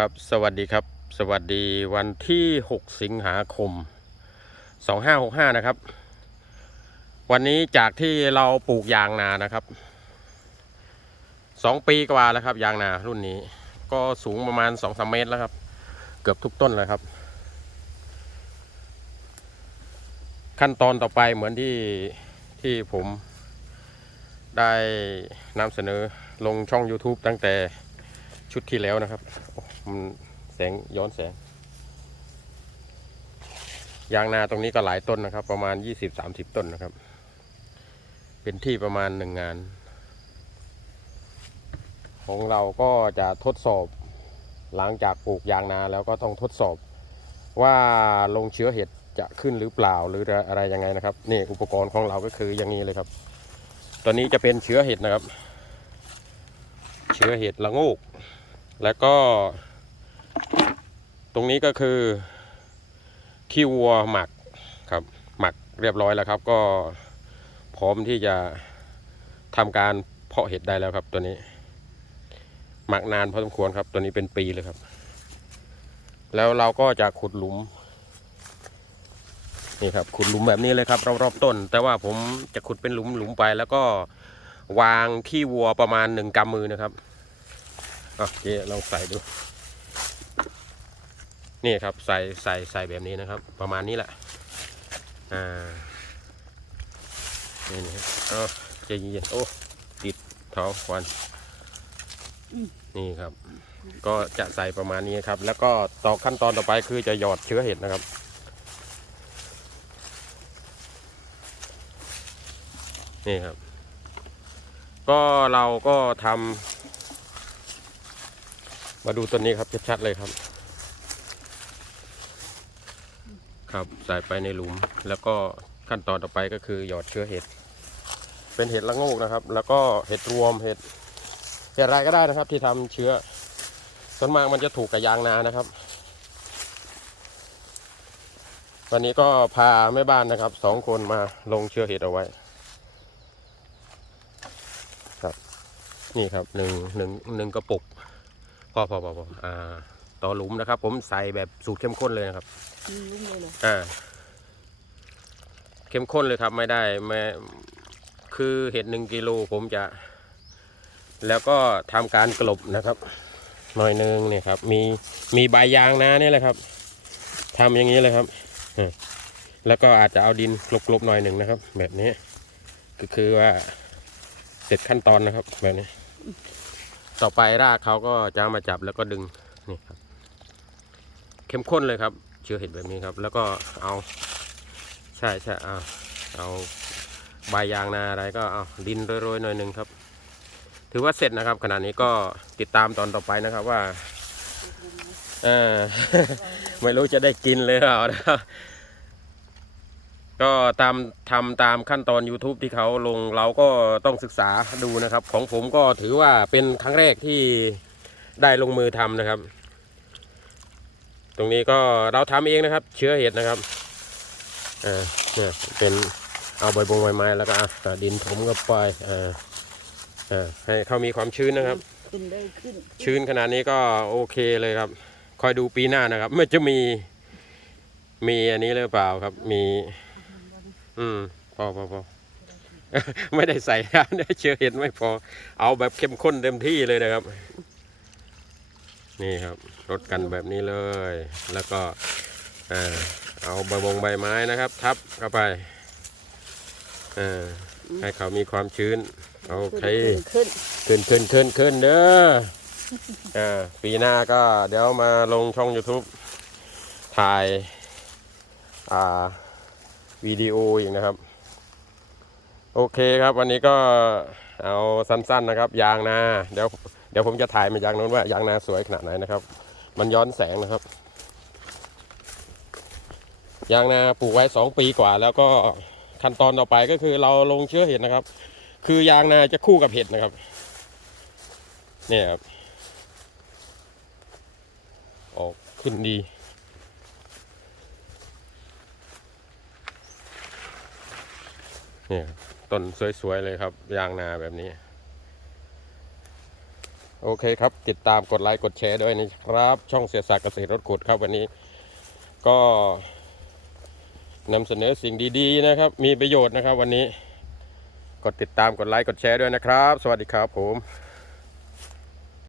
ครับ สวัสดีครับ สวัสดีวันที่ 6 สิงหาคม 2565 นะครับ วันนี้จากที่เราปลูกยางนานะครับ 2 ปีกว่าแล้วครับ ยางนารุ่นนี้ ก็สูงประมาณ 2-3 เมตรแล้วครับ เกือบทุกต้นเลยครับ ขั้นตอนต่อไปเหมือนที่ที่ผมได้นำเสนอลงช่อง YouTube ตั้งแต่ ชุดที่แล้วนะครับมันแสงย้อนแสง ยางนาตรงนี้ก็หลายต้นนะครับ ประมาณ20-30ต้นนะครับ เป็นที่ประมาณหนึ่งงาน ของเราก็จะทดสอบหลังจากปลูกยางนาแล้วก็ต้องทดสอบ ว่าลงเชื้อเห็ดจะขึ้นหรือเปล่าหรืออะไรยังไงนะครับนี่อุปกรณ์ของเราก็คืออย่างนี้เลยครับตัวนี้จะเป็นเชื้อเห็ดนะครับ เชื้อเห็ดละโงก แล้วก็ ตรงนี้ก็คือขี้วัวหมักครับ หมักเรียบร้อยแล้วครับ ก็พร้อมที่จะทำการเพาะเห็ดได้แล้วครับตัวนี้ หมักนานพอสมควรครับ ตัวนี้เป็นปีเลยครับ แล้วเราก็จะขุดหลุม นี่ครับ ขุดหลุมแบบนี้เลยครับรอบๆต้น แต่ว่าผมจะขุดเป็นหลุมหลุมๆไป แล้วก็วางขี้วัวประมาณหนึ่งกำมือนะครับ อะเจ๊ลองใส่ดู นี่ครับใส่ใส่ใส่แบบนี้นะครับ ประมาณนี้แหละ อ่า นี่นี่เอ๋อจเย็นๆโอ้ ติดเท้าควันนี่ครับ ก็จะใส่ประมาณนี้ครับ แล้วก็ต่อขั้นตอนต่อไปคือจะหยอดเชื้อเห็ดนะครับนี่ครับ ก็เราก็ทำ มาดูต้นนี้ครับชัดๆเลยครับ ครับใส่ไปในหลุม แล้วก็ขั้นตอนต่อไปก็คือหยอดเชื้อเห็ด เป็นเห็ดละโงกนะครับ แล้วก็เห็ดรวมเห็ดเห็ดอะไรก็ได้นะครับ ที่ทำเชื้อส่วนมากมันจะถูกกับยางนานะครับ วันนี้ก็พาแม่บ้านนะครับสองคนมาลงเชื้อเห็ดเอาไว้ครับ นี่ครับหนึ่งหนึ่งหนึ่งกระปุก พอพอพอพออ่าต่อหลุมนะครับ ผมใส่แบบสูตรเข้มข้นเลยนะครับมีลุ้มเลยเหรออ่าเข้มข้นเลยครับไม่ได้แม้คือเห็ดหนึ่งกิโลผมจะ แล้วก็ทำการกลบนะครับ หน่อยหนึงเนี่ยครับ มีมีใบยางนะนี่แหละครับทำอย่างนี้เลยครับอ่าแล้วก็อาจจะเอาดินกลบๆหน่อยหนึ่งนะครับ แบบนี้ ก็คือว่าเสร็จขั้นตอนนะครับ แบบนี้ ต่อไปรากเขาก็จะมาจับแล้วก็ดึงนี่ครับ เข้มข้นเลยครับ เชื้อเห็ดแบบนี้ครับ แล้วก็เอาใช่ใช่เอาเอาใบยางนาอะไรก็เอาดินโรยๆหน่อยหนึ่งครับ ถือว่าเสร็จนะครับขณะนี้ก็ติดตามตอนต่อไปนะครับว่าเออไม่รู้จะได้กินเลยเปล่านะครับ ก็ตามทำตามขั้นตอน YouTube ที่เขาลงเราก็ต้องศึกษาดูนะครับ ของผมก็ถือว่าเป็นครั้งแรกที่ได้ลงมือทำนะครับ ตรงนี้ก็เราทำเองนะครับ เชื้อเห็ดนะครับเออเนี่ยเป็นเอาใบบงใบไม้แล้วก็อะดินถมกับไปเออเออให้เขามีความชื้นนะครับ ขึ้นได้ขึ้นชื้นขนาดนี้ก็โอเคเลยครับ คอยดูปีหน้านะครับมันจะมีมีอันนี้หรือเปล่าครับมี อืมพอพอพอไม่ได้ใส่ยาเนี่ยเชื้อเห็ดไม่พอ เอาแบบเข้มข้นเต็มที่เลยนะครับ นี่ครับรดกันแบบนี้เลย แล้วก็เอ่อเอาใบบงใบไม้นะครับ ทับเข้าไปเอ่อให้เขามีความชื้นโอเคขึ้นขึ้นขึ้นขึ้นขึ้นขึ้นเด้ออ่าปีหน้าก็เดี๋ยวมาลงช่อง YouTube ถ่ายอ่า วิดีโออีกนะครับ โอเคครับ วันนี้ก็เอาสั้นๆนะครับ ยางนาเดี๋ยวเดี๋ยวผมจะถ่ายมายางโน้นว่ายางนาสวยขนาดไหนนะครับ มันย้อนแสงนะครับ ยางนาปลูกไว้สองปีกว่า แล้วก็ขั้นตอนต่อไปก็คือเราลงเชื้อเห็ดนะครับ คือยางนาจะคู่กับเห็ดนะครับเนี่ยครับออกขึ้นดี นี่ต้นสวยๆเลยครับ ยางนาแบบนี้ โอเคครับ ติดตามกดไลค์กดแชร์ด้วยนะครับ ช่องเสียสักเกษตรรถขุดครับวันนี้ ก็นำเสนอสิ่งดีๆนะครับ มีประโยชน์นะครับ วันนี้ กดติดตามกดไลค์กดแชร์ด้วยนะครับ สวัสดีครับผม